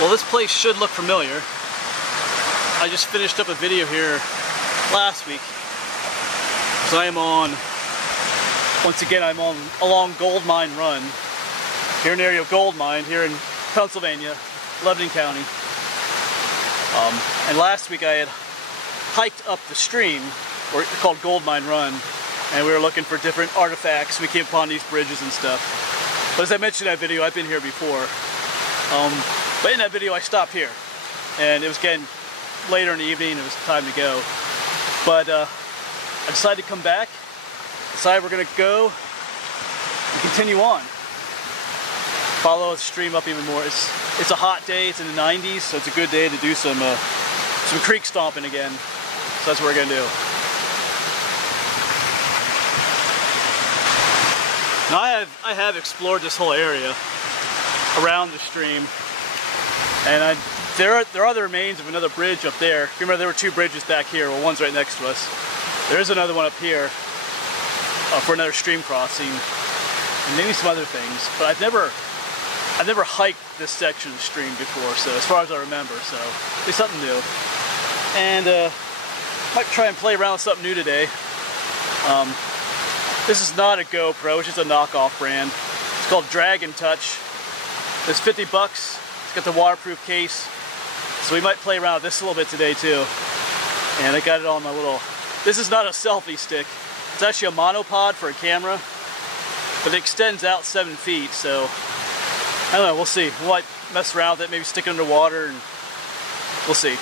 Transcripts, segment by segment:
Well, this place should look familiar. I just finished up a video here last week. So I am on, once again, I'm on along Gold Mine Run, here in the area of Gold Mine, here in Pennsylvania, Lebanon County. And last week I had hiked up the stream, called Gold Mine Run, and we were looking for different artifacts. We came upon these bridges and stuff. But as I mentioned in that video, I've been here before. But in that video I stopped here, and it was getting later in the evening, it was time to go. But I decided to come back, decided we're going to go and continue on. Follow the stream up even more. It's a hot day, it's in the 90s, so it's a good day to do some creek stomping again. So that's what we're going to do. Now I have explored this whole area around the stream, and there are other remains of another bridge up there. Remember, there were two bridges back here. Well, one's right next to us. There is another one up here for another stream crossing, and maybe some other things. But I've never hiked this section of the stream before, so as far as I remember, so it's something new. And might try and play around with something new today. This is not a GoPro, it's just a knockoff brand. It's called Dragon Touch. It's 50 bucks. It's got the waterproof case. So we might play around with this a little bit today too. And I got it on my little, this is not a selfie stick. It's actually a monopod for a camera, but it extends out 7 feet, so I don't know, we'll see. We might mess around with it, maybe stick it underwater, and we'll see.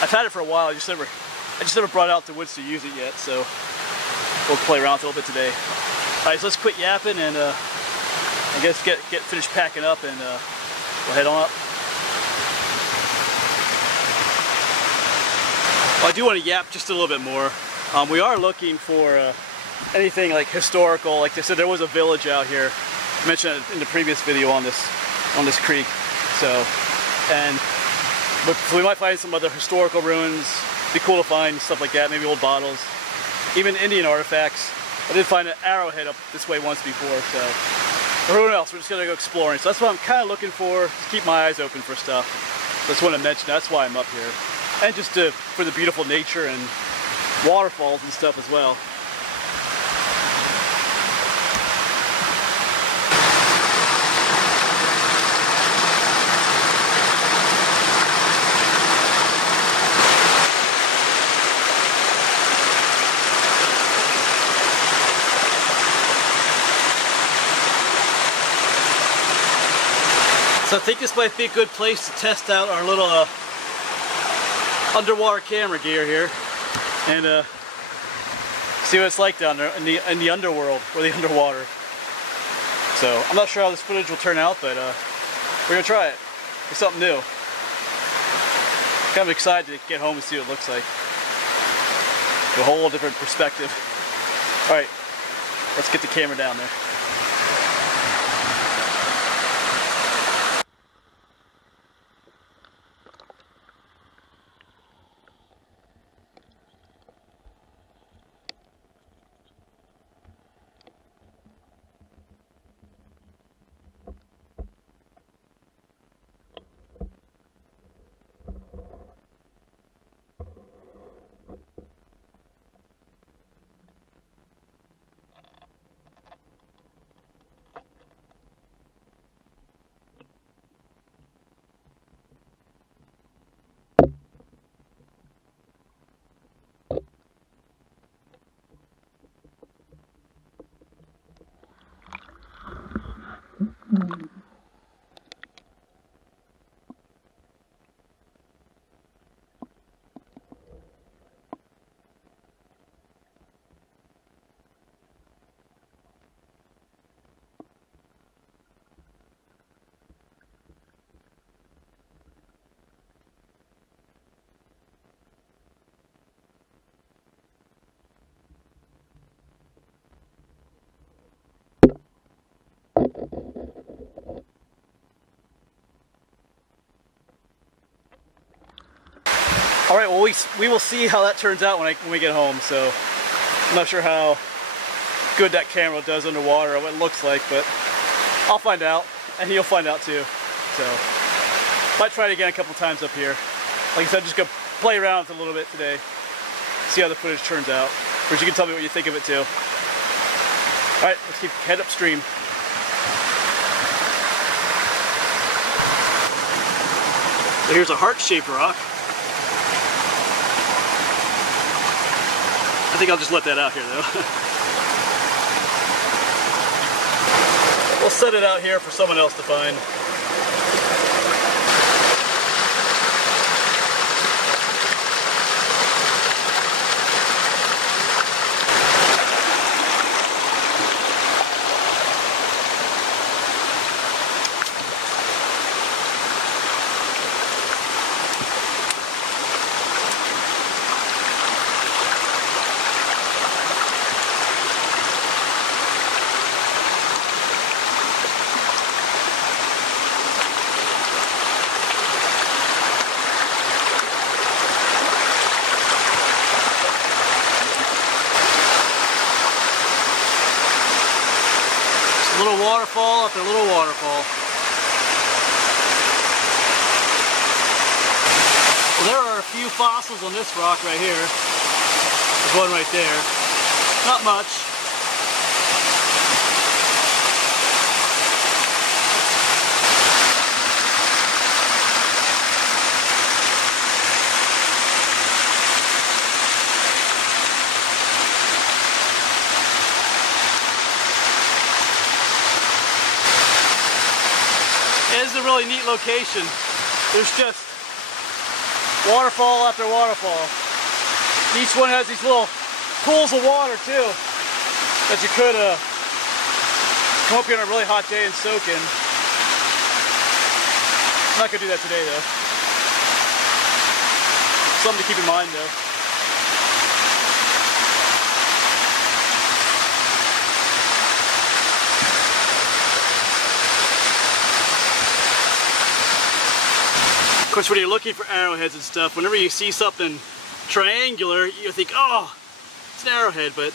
I've had it for a while, I just never brought it out to the woods to use it yet, so we'll play around with it a little bit today. Alright, so let's quit yapping and I guess get finished packing up, and we'll head on up. Well, I do want to yap just a little bit more. We are looking for anything like historical. Like I said, there was a village out here. I mentioned it in the previous video on this creek. So we might find some other historical ruins. Be cool to find stuff like that, maybe old bottles, even Indian artifacts. I did find an arrowhead up this way once before, so or who else? We're just gonna go exploring. So that's what I'm kind of looking for. Just keep my eyes open for stuff. So I just want to mention that's why I'm up here, and just for the beautiful nature and waterfalls and stuff as well. So I think this might be a good place to test out our little underwater camera gear here, and see what it's like down there in the underworld, or the underwater. So I'm not sure how this footage will turn out, but we're gonna try it. It's something new. Kind of excited to get home and see what it looks like. A whole different perspective. All right, let's get the camera down there. All right, well, we will see how that turns out when we get home. So I'm not sure how good that camera does underwater or what it looks like, but I'll find out, and you'll find out too. So Might try it again a couple times up here. Like I said, I'm just gonna play around with it a little bit today. See how the footage turns out. Or you can tell me what you think of it too. Alright, let's keep head upstream. So here's a heart-shaped rock. I think I'll just let that out here though. We'll set it out here for someone else to find. Little waterfall after little waterfall. Well, there are a few fossils on this rock right here. There's one right there. Not much. It's a really neat location. There's just waterfall after waterfall. Each one has these little pools of water too that you could come up here on a really hot day and soak in. I'm not gonna do that today though. Something to keep in mind though. Of course, when you're looking for arrowheads and stuff, whenever you see something triangular, you think, oh, it's an arrowhead, but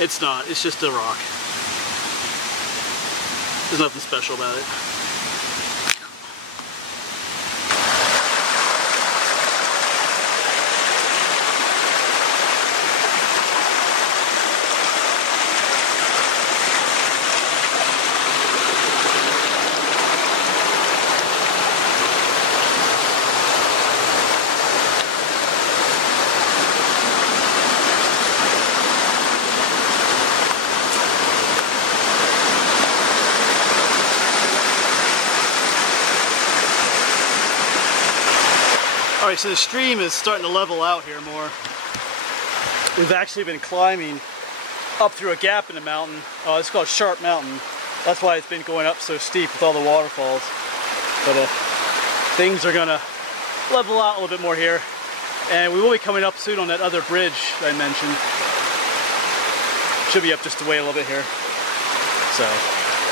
it's not. It's just a rock. There's nothing special about it. Alright, so the stream is starting to level out here more. We've actually been climbing up through a gap in the mountain. It's called Sharp Mountain. That's why it's been going up so steep with all the waterfalls. But things are gonna level out a little bit more here. And we will be coming up soon on that other bridge I mentioned. Should be up just a way a little bit here. So,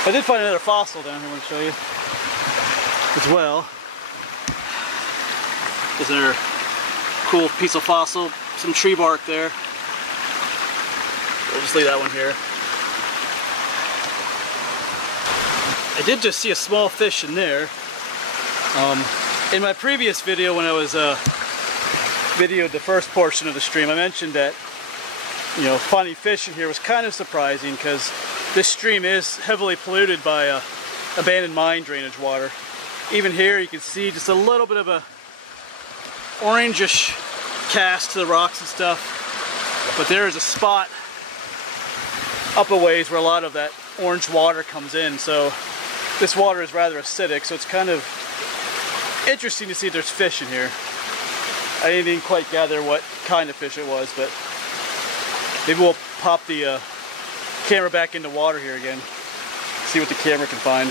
I did find another fossil down here I want to show you as well. There's another cool piece of fossil, some tree bark there. We'll just leave that one here. I did just see a small fish in there. In my previous video, when I was videoed the first portion of the stream, I mentioned that, you know, finding fish in here was kind of surprising because this stream is heavily polluted by abandoned mine drainage water. Even here you can see just a little bit of a orangish cast to the rocks and stuff, but there is a spot up a ways where a lot of that orange water comes in, so this water is rather acidic, so it's kind of interesting to see if there's fish in here. I didn't quite gather what kind of fish it was, but maybe we'll pop the camera back into water here again, see what the camera can find.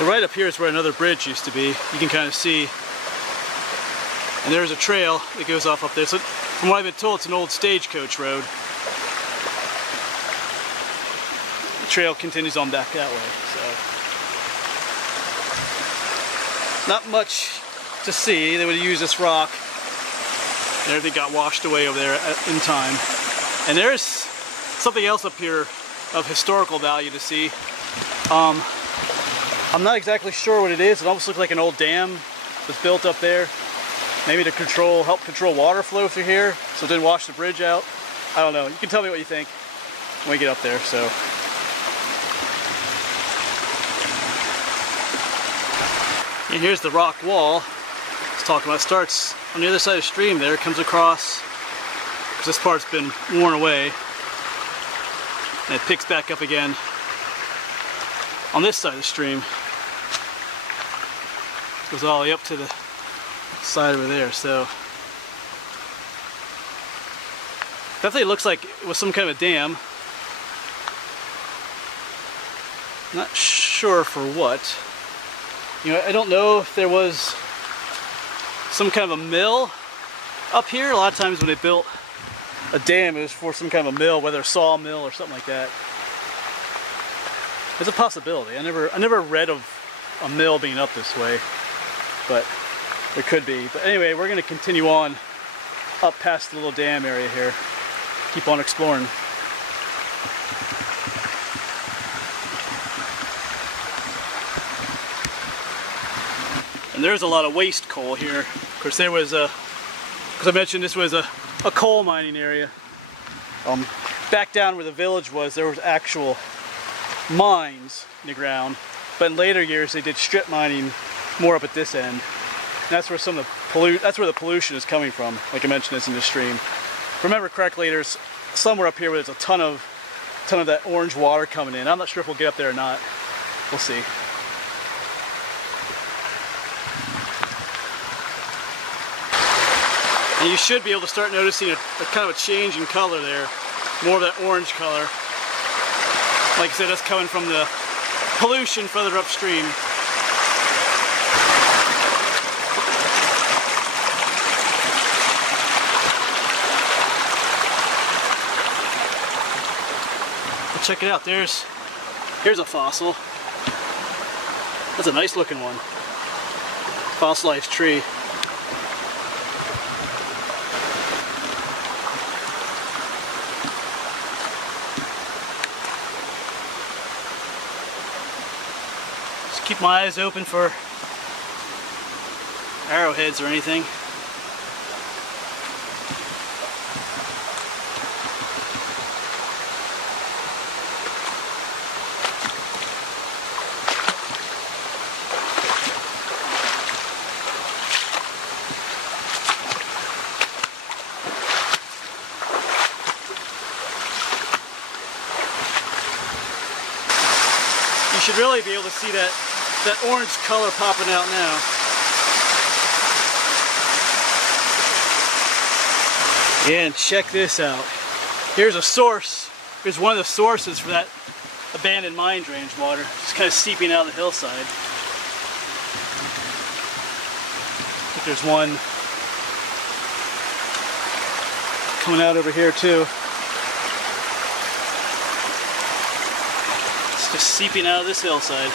So right up here is where another bridge used to be. You can kind of see. And there's a trail that goes off up there. So from what I've been told, it's an old stagecoach road. The trail continues on back that way. So not much to see. They would use this rock. And everything got washed away over there in time. And there's something else up here of historical value to see. I'm not exactly sure what it is. It almost looks like an old dam that's built up there. Maybe to help control water flow through here so it didn't wash the bridge out. I don't know. You can tell me what you think when we get up there. So. And here's the rock wall. Let's talk about. It starts on the other side of the stream there, comes across, because this part's been worn away, and it picks back up again on this side of the stream. Goes all the way up to the side over there, so definitely looks like it was some kind of a dam. Not sure for what. You know, I don't know if there was some kind of a mill up here. A lot of times when they built a dam, it was for some kind of a mill, whether a sawmill or something like that. It's a possibility. I never read of a mill being up this way, but there could be. But anyway, we're going to continue on up past the little dam area here. Keep on exploring. And there's a lot of waste coal here. Of course, there was as I mentioned, this was a coal mining area. Back down where the village was, there was actual mines in the ground. But in later years, they did strip mining more up at this end. And that's where the pollution is coming from. Like I mentioned, it's in the stream. If I remember correctly, there's somewhere up here where there's a ton of that orange water coming in. I'm not sure if we'll get up there or not. We'll see. And you should be able to start noticing a kind of a change in color there. More of that orange color. Like I said, that's coming from the pollution further upstream. But check it out, here's a fossil. That's a nice looking one. Fossilized tree. Keep my eyes open for arrowheads or anything. You should really be able to see that orange color popping out now. And check this out. Here's a source. Here's one of the sources for that abandoned mine drainage water. Just kind of seeping out of the hillside. I think there's one coming out over here too. It's just seeping out of this hillside.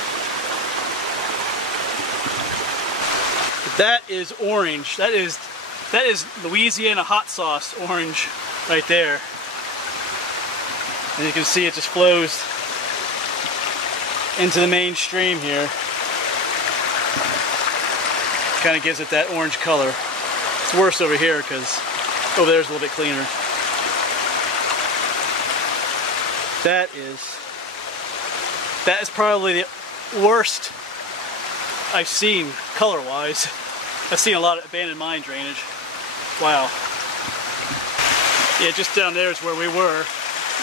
That is orange. That is Louisiana hot sauce orange right there. And you can see it just flows into the main stream here. Kind of gives it that orange color. It's worse over here because over there is a little bit cleaner. That is probably the worst I've seen color-wise. I've seen a lot of abandoned mine drainage. Wow. Yeah, just down there is where we were.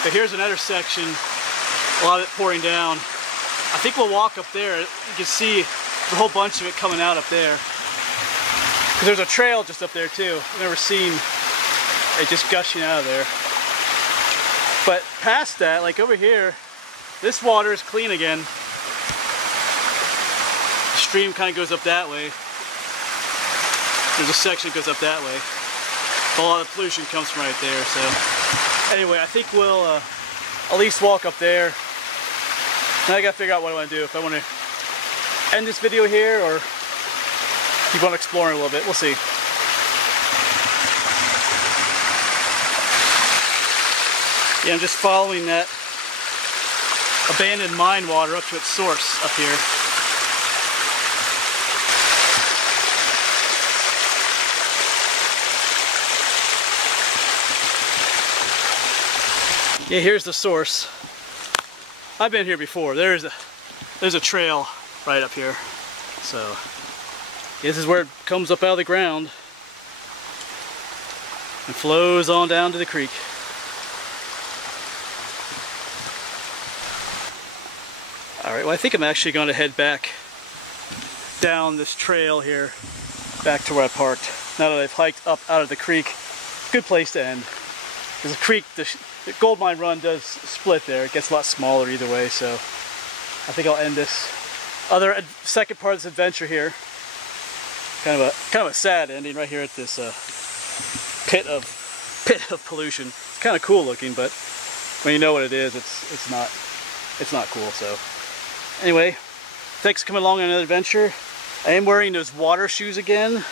But here's another section, a lot of it pouring down. I think we'll walk up there. You can see a whole bunch of it coming out up there. Because there's a trail just up there too. I've never seen it just gushing out of there. But past that, like over here, this water is clean again. stream kind of goes up that way. There's a section that goes up that way. But a lot of the pollution comes from right there. So anyway, I think we'll at least walk up there. Now I gotta figure out what I want to do. If I want to end this video here or keep on exploring a little bit. We'll see. Yeah, I'm just following that abandoned mine water up to its source up here. Yeah, here's the source. I've been here before. There's a trail right up here. So this is where it comes up out of the ground and flows on down to the creek. Alright, well I think I'm actually going to head back down this trail here, back to where I parked. Now that I've hiked up out of the creek, good place to end. Because the creek, the gold mine run does split there. It gets a lot smaller either way, so I think I'll end this second part of this adventure here. Kind of a sad ending right here at this pit of pollution. It's kind of cool looking, but when you know what it is, it's not cool. So anyway, thanks for coming along on another adventure. I am wearing those water shoes again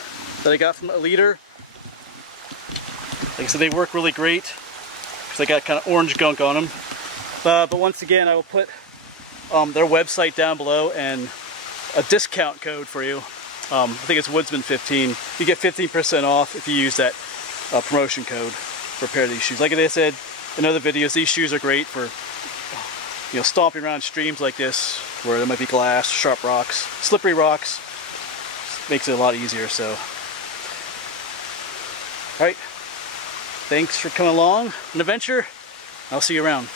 that I got from Leader. Like I said, they work really great because they got kind of orange gunk on them. But once again, I will put their website down below and a discount code for you. I think it's Woodsman 15. You get 15% off if you use that promotion code for a pair of these shoes. Like I said in other videos, these shoes are great for stomping around streams like this where there might be glass, sharp rocks, slippery rocks. Makes it a lot easier. So, all right. Thanks for coming along on an adventure. I'll see you around.